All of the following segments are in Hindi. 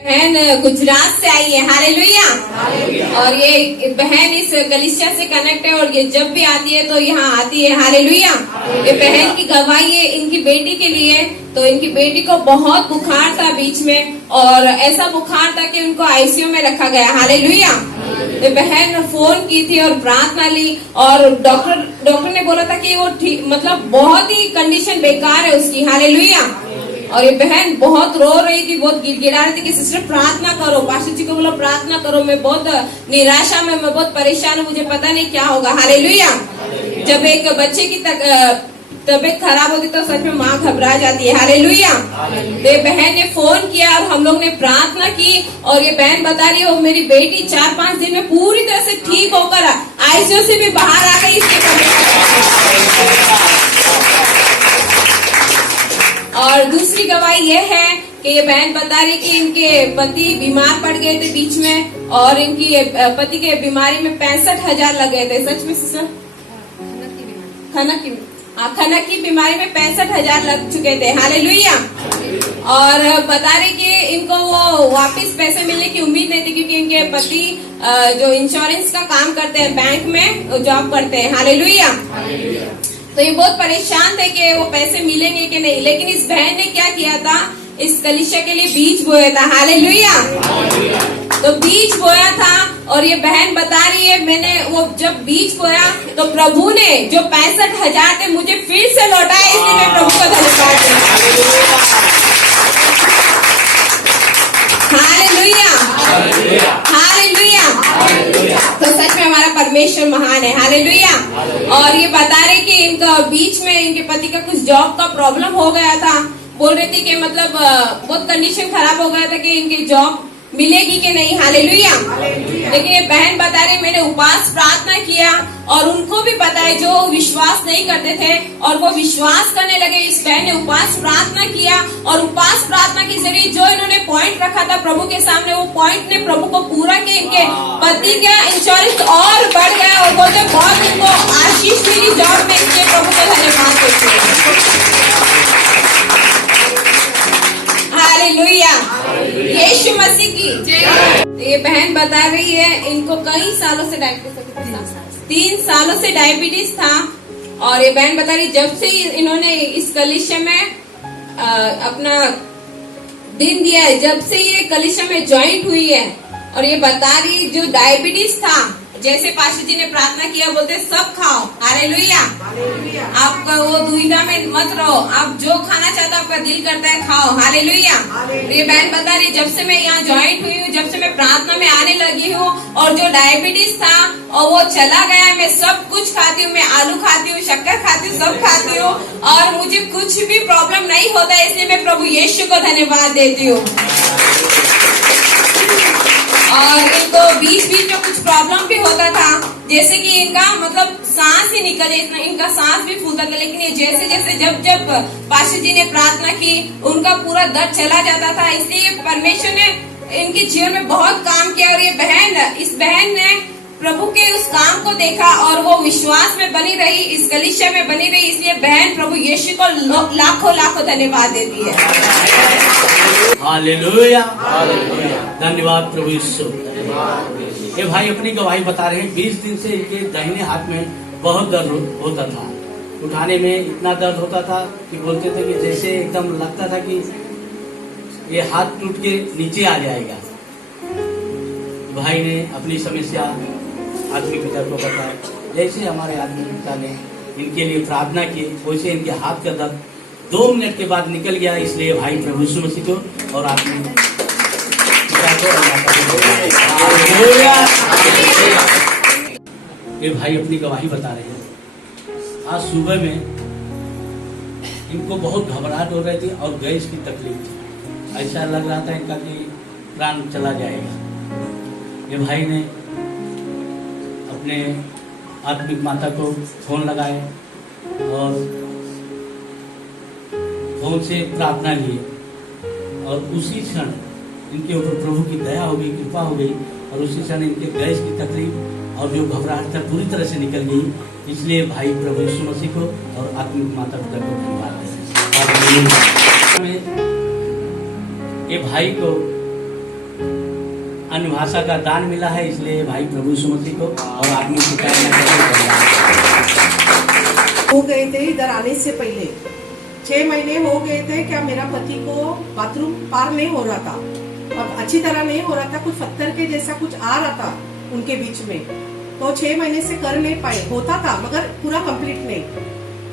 बहन गुजरात से आई है, हालेलुया। और ये बहन इस कलीसिया से कनेक्ट है और ये जब भी आती है तो यहाँ आती है, हालेलुया। ये बहन की गवाही है इनकी बेटी के लिए। तो इनकी बेटी को बहुत बुखार था बीच में, और ऐसा बुखार था कि उनको आईसीयू में रखा गया, हालेलुया। ये बहन फोन की थी और प्रार्थना ली, और डॉक्टर ने बोला था कि वो ठीक, मतलब बहुत ही कंडीशन बेकार है उसकी, हालेलुया। और ये बहन बहुत रो रही थी, बहुत गिड़गिड़ा रही थी कि सिस्टर प्रार्थना करो, पास्टर जी को बोलो प्रार्थना करो, मैं बहुत निराशा में, मैं बहुत परेशान हूँ, मुझे पता नहीं क्या होगा, हालेलुया। जब एक बच्चे की तबीयत खराब होती तो सच में माँ घबरा जाती है, हालेलुया। तो बहन ने फोन किया और हम लोग ने प्रार्थना की, और ये बहन बता रही है मेरी बेटी 4-5 दिन में पूरी तरह से ठीक होकर आईसीयू से भी बाहर आ गई। और दूसरी गवाही यह है कि ये बहन बता रही कि इनके पति बीमार पड़ गए थे बीच में, और इनकी पति के बीमारी में 65,000 लग गए थे। सच में सिस्टर? खनक की बीमारी में 65,000 लग चुके थे, हालेलुया। और बता रही कि इनको वो वापस पैसे मिलने की उम्मीद नहीं थी, क्योंकि इनके पति जो इंश्योरेंस का काम करते हैं, बैंक में जॉब करते हैं, हालेलुया। तो ये बहुत परेशान थे कि वो पैसे मिलेंगे कि नहीं, लेकिन इस बहन ने क्या किया था, इस कलीसिया के लिए बीज बोया था, हालेलुया। तो बीज बोया था, और ये बहन बता रही है मैंने वो जब बीज बोया तो प्रभु ने जो 65,000 थे मुझे फिर से लौटाया, इसलिए मैं प्रभु का धन्यवाद करती हूँ, हालेलुया। तो सच में हमारा परमेश्वर महान है, हालेलुया। और ये बता रहे कि इनका बीच में इनके पति का कुछ जॉब का प्रॉब्लम हो गया था, बोल रही थी कि मतलब बहुत कंडीशन खराब हो गया था कि इनकी जॉब मिलेगी कि नहीं, हालेलुया। लेकिन ये बहन बता रही मैंने उपवास प्रार्थना किया, और उनको भी पता है जो विश्वास नहीं करते थे और वो विश्वास करने लगे। इस बहन ने उपवास प्रार्थना किया, और उपवास प्रार्थना के जरिए जो इन्होंने पॉइंट रखा था प्रभु के सामने, वो पॉइंट ने प्रभु को पूरा किया। इनके पति का इंश्योरेंस और बढ़ गया, और बोलते बहुत इनको आशीष मिली जॉब में, इसलिए प्रभु को धन्यवाद देते हैं, हालेलुया। यीशु मसीह की जय। ये बहन बता रही है इनको कई सालों से डायबिटीज, 3 सालों से डायबिटीज था। और ये बहन बता रही जब से इन्होंने इस कलीसिया में अपना दिन दिया है, जब से ये कलीसिया में ज्वाइंट हुई है, और ये बता रही जो डायबिटीज था, जैसे पास्टर जी ने प्रार्थना किया, बोलते सब खाओ, हालेलुया। आप वो दुविधा में मत रहो, आप जो खाना चाहते हो आपका दिल करता है खाओ, हालेलुया। ये बहन बता रही जब से मैं यहाँ ज्वाइंट हुई हूँ, जब से मैं प्रार्थना में आने लगी हूँ, और जो डायबिटीज था और वो चला गया, मैं सब कुछ खाती हूँ, मैं आलू खाती हूँ, शक्कर खाती हूँ, सब खाती हूँ, और मुझे कुछ भी प्रॉब्लम नहीं होता है, इसलिए मैं प्रभु यीशु को धन्यवाद देती हूँ। और इनको बीच में कुछ प्रॉब्लम भी होता था, जैसे कि इनका मतलब सांस ही निकले, इनका सांस भी फूलता था, लेकिन ये जैसे जैसे जब पास्टर जी ने प्रार्थना की उनका पूरा दर्द चला जाता था। इसलिए परमेश्वर ने इनके जीवन में बहुत काम किया, और ये इस बहन ने प्रभु के उस काम को देखा, और वो विश्वास में बनी रही, इस कलीसिया में बनी रही, इसलिए बहन प्रभु यीशु को लाखों लाखों धन्यवाद देती है, हालेलुया, धन्यवाद प्रभु यीशु। ये भाई अपनी गवाही बता रहे हैं 20 दिन से इनके दाहिने हाथ में बहुत दर्द होता था, उठाने में इतना दर्द होता था कि बोलते थे कि जैसे एकदम लगता था कि ये हाथ टूट के नीचे आ जाएगा। भाई ने अपनी समस्या आत्मिक पिता को बताया, जैसे हमारे आत्मिक पिता ने इनके लिए प्रार्थना की, वैसे इनके हाथ का दर्द 2 मिनट के बाद निकल गया। इसलिए भाई प्रभु यीशु मसीह को और आत्मिक पिता को ये भाई अपनी गवाही बता रहे हैं। आज सुबह में इनको बहुत घबराहट हो रही थी और गैस की तकलीफ थी, ऐसा लग रहा था इनका कि प्राण चला जाएगा। ये भाई ने अपने आत्मिक माता को फोन लगाए और फोन से प्रार्थना की, और उसी क्षण इनके ऊपर प्रभु की दया हो गई, कृपा हो गई, और उसी क्षण इनके गैस की तकलीफ और जो घबराहट था पूरी तरह से निकल गई। इसलिए भाई प्रभु यीशु मसीह को और आत्मिक माता पिता को धन्यवाद दें। ये भाई को अन्य भाषा का दान मिला है, इसलिए भाई प्रभु यीशु मसीह को और आदमी की हो गए थे इधर आने से पहले 6 महीने हो गए थे। क्या मेरा पति को बाथरूम पार नहीं हो रहा था, अब अच्छी तरह नहीं हो रहा था, कुछ पत्थर के जैसा कुछ आ रहा था उनके बीच में, तो 6 महीने से कर नहीं पाए, होता था मगर पूरा कंप्लीट नहीं।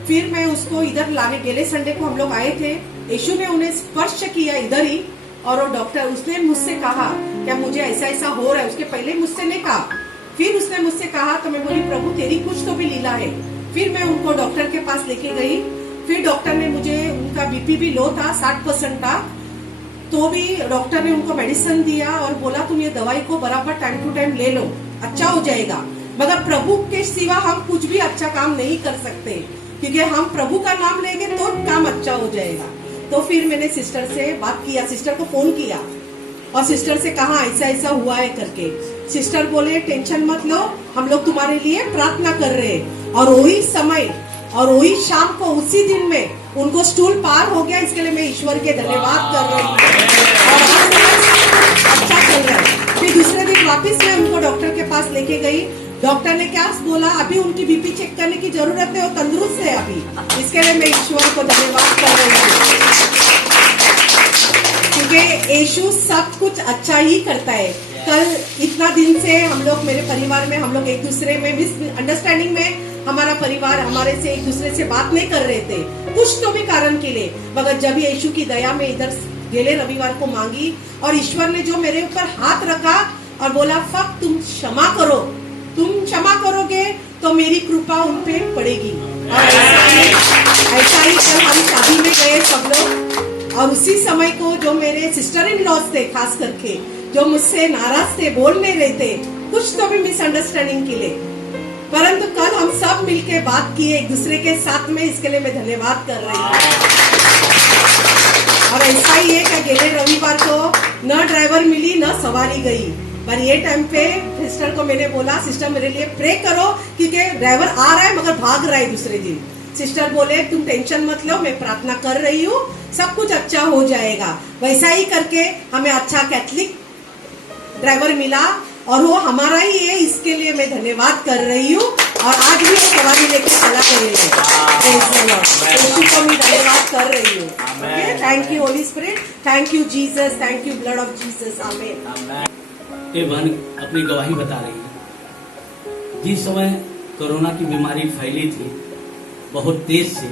फिर मैं उसको इधर लाने गेले संडे को हम लोग आए थे, यीशु ने उन्हें स्पर्श किया इधर ही, और वो डॉक्टर उसने मुझसे कहा क्या मुझे ऐसा ऐसा हो रहा है, उसके पहले मुझसे नहीं कहा, फिर उसने मुझसे कहा तो मैं बोली प्रभु तेरी कुछ तो भी लीला है। फिर मैं उनको डॉक्टर के पास लेके गई, फिर डॉक्टर ने मुझे, उनका बीपी भी लो था, 60% था, तो भी डॉक्टर ने उनको मेडिसिन दिया और बोला तुम ये दवाई को बराबर टाइम टू टाइम ले लो, अच्छा हो जाएगा। मगर प्रभु के सिवा हम कुछ भी अच्छा काम नहीं कर सकते, क्योंकि हम प्रभु का नाम लेंगे तो काम अच्छा हो जाएगा। तो फिर मैंने सिस्टर से बात किया, सिस्टर को फोन किया और सिस्टर से कहा ऐसा ऐसा हुआ है करके। सिस्टर बोले टेंशन मत लो, हम लोग तुम्हारे लिए प्रार्थना कर रहे हैं। और वही समय और वही शाम को उसी दिन में उनको स्टूल पार हो गया, इसके लिए मैं ईश्वर के धन्यवाद कर रही हूँ। और आज अच्छा चल रहा है। फिर दूसरे दिन वापस मैं उनको डॉक्टर के पास लेके गई, डॉक्टर ने क्या बोला अभी उनकी बीपी चेक करने की जरूरत है, वो तंदुरुस्त है अभी, इसके लिए मैं ईश्वर को धन्यवाद कर रही हूँ, क्योंकि यीशु सब कुछ अच्छा ही करता है। कल इतना दिन से हम लोग मेरे परिवार में हम लोग एक दूसरे में मिसअंडरस्टैंडिंग में हमारा परिवार हमारे से एक दूसरे से बात नहीं कर रहे थे, कुछ तो भी कारण के लिए, मगर जब यीशु की दया में इधर गेले रविवार को मांगी और ईश्वर ने जो मेरे ऊपर हाथ रखा और बोला फक तुम क्षमा करो, तुम क्षमा करोगे तो मेरी कृपा उन पे पड़ेगी। और ऐसा ही कल हम शादी में गए सब लोग, और उसी समय को जो मेरे सिस्टर इन लॉज थे खास करके जो मुझसे नाराज थे, बोल नहीं रहे थे, कुछ तो भी मिसअंडरस्टैंडिंग के लिए, परंतु कल हम सब मिलके बात किए एक दूसरे के साथ में, इसके लिए मैं धन्यवाद कर रही हूँ। और ऐसा ही है कि गेले रविवार को न ड्राइवर मिली न सवारी गई, पर ये टाइम पे सिस्टर को मैंने बोला सिस्टर मेरे लिए प्रे करो, क्योंकि ड्राइवर आ रहा है मगर भाग रहा है दूसरे दिन। सिस्टर बोले तुम टेंशन मत लो, मैं प्रार्थना कर रही हूँ, सब कुछ अच्छा हो जाएगा। वैसा ही करके हमें अच्छा कैथलिक ड्राइवर मिला और वो हमारा ही है, इसके लिए मैं धन्यवाद कर रही हूँ। और आज भी वो सवारी लेके चला करेगा, को मैं धन्यवाद कर रही हूँ। Thank you Holi spirit, thank you Jesus, thank you blood of Jesus, आमीन। ये बहन अपनी गवाही बता रही है। जिस समय कोरोना की बीमारी फैली थी बहुत तेज से,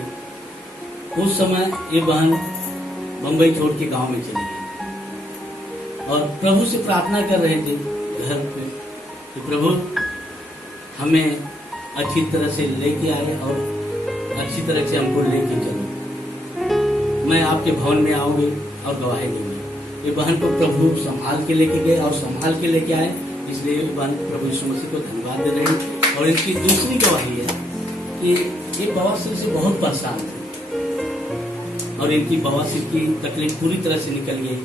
उस समय ये बहन बम्बई छोड़ के गांव में चली गई और प्रभु से प्रार्थना कर रहे थे घर पे कि प्रभु हमें अच्छी तरह से लेके आए और अच्छी तरह से हमको लेके चलो, मैं आपके भवन में आऊंगी और गवाही दूंगी। ये बहन को प्रभु संभाल के लेके गए और संभाल के लेके आए, इसलिए बहन प्रभु यीशु मसीह को धन्यवाद दे रही है। और इसकी दूसरी गवाही है कि ये बवासीर से बहुत परेशान थे और इनकी बवासीर की तकलीफ पूरी तरह से निकल गई।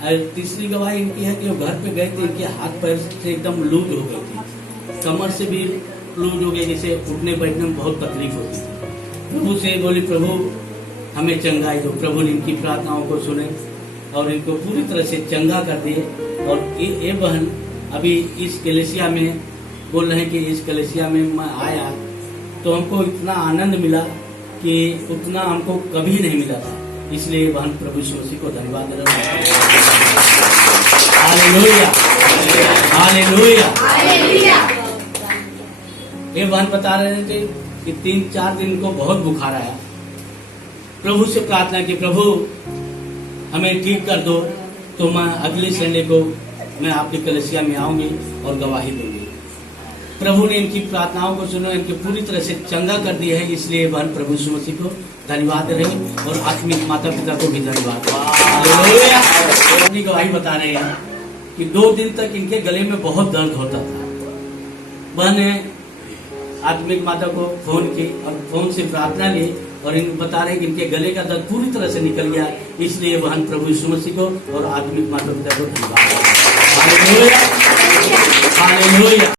और तीसरी गवाही इनकी है कि वो घर पे गए थे, इनके हाथ पैर से एकदम लूज हो गई थी, कमर से भी लूज हो गई, जैसे उठने बैठने में बहुत तकलीफ होती थी। प्रभु से बोली प्रभु हमें चंगाई दो। प्रभु ने इनकी प्रार्थनाओं को सुने और इनको पूरी तरह से चंगा कर दिए। और ये बहन अभी इस कलेसिया में बोल रहे हैं कि इस कलेसिया में मैं आया तो हमको इतना आनंद मिला कि उतना हमको कभी नहीं मिला था, इसलिए बहन प्रभु यीशु मसीह को धन्यवाद दे रहे हैं। Hallelujah, hallelujah. ये बहन बता रहे थे कि 3-4 दिन को बहुत बुखार आया, प्रभु से प्रार्थना की प्रभु हमें ठीक कर दो, तो मैं अगले संडे को मैं आपके कलेसिया में आऊंगी और गवाही दूंगी। प्रभु ने इनकी प्रार्थनाओं को सुना, इनके पूरी तरह से चंगा कर दिया है, इसलिए बहन प्रभु यीशु मसीह को धन्यवाद दे रहे हैं और आत्मिक माता पिता को भी धन्यवाद। अपनी गवाही बता रहे हैं कि 2 दिन तक इनके गले में बहुत दर्द होता था। बहन ने आत्मिक माता को फोन की और फोन से प्रार्थना ली और इन बता रहे हैं कि इनके गले का दर्द पूरी तरह से निकल गया, इसलिए बहन प्रभु यीशु मसीह को और आत्मिक माता पिता को धन्यवाद। Hallelujah, hallelujah.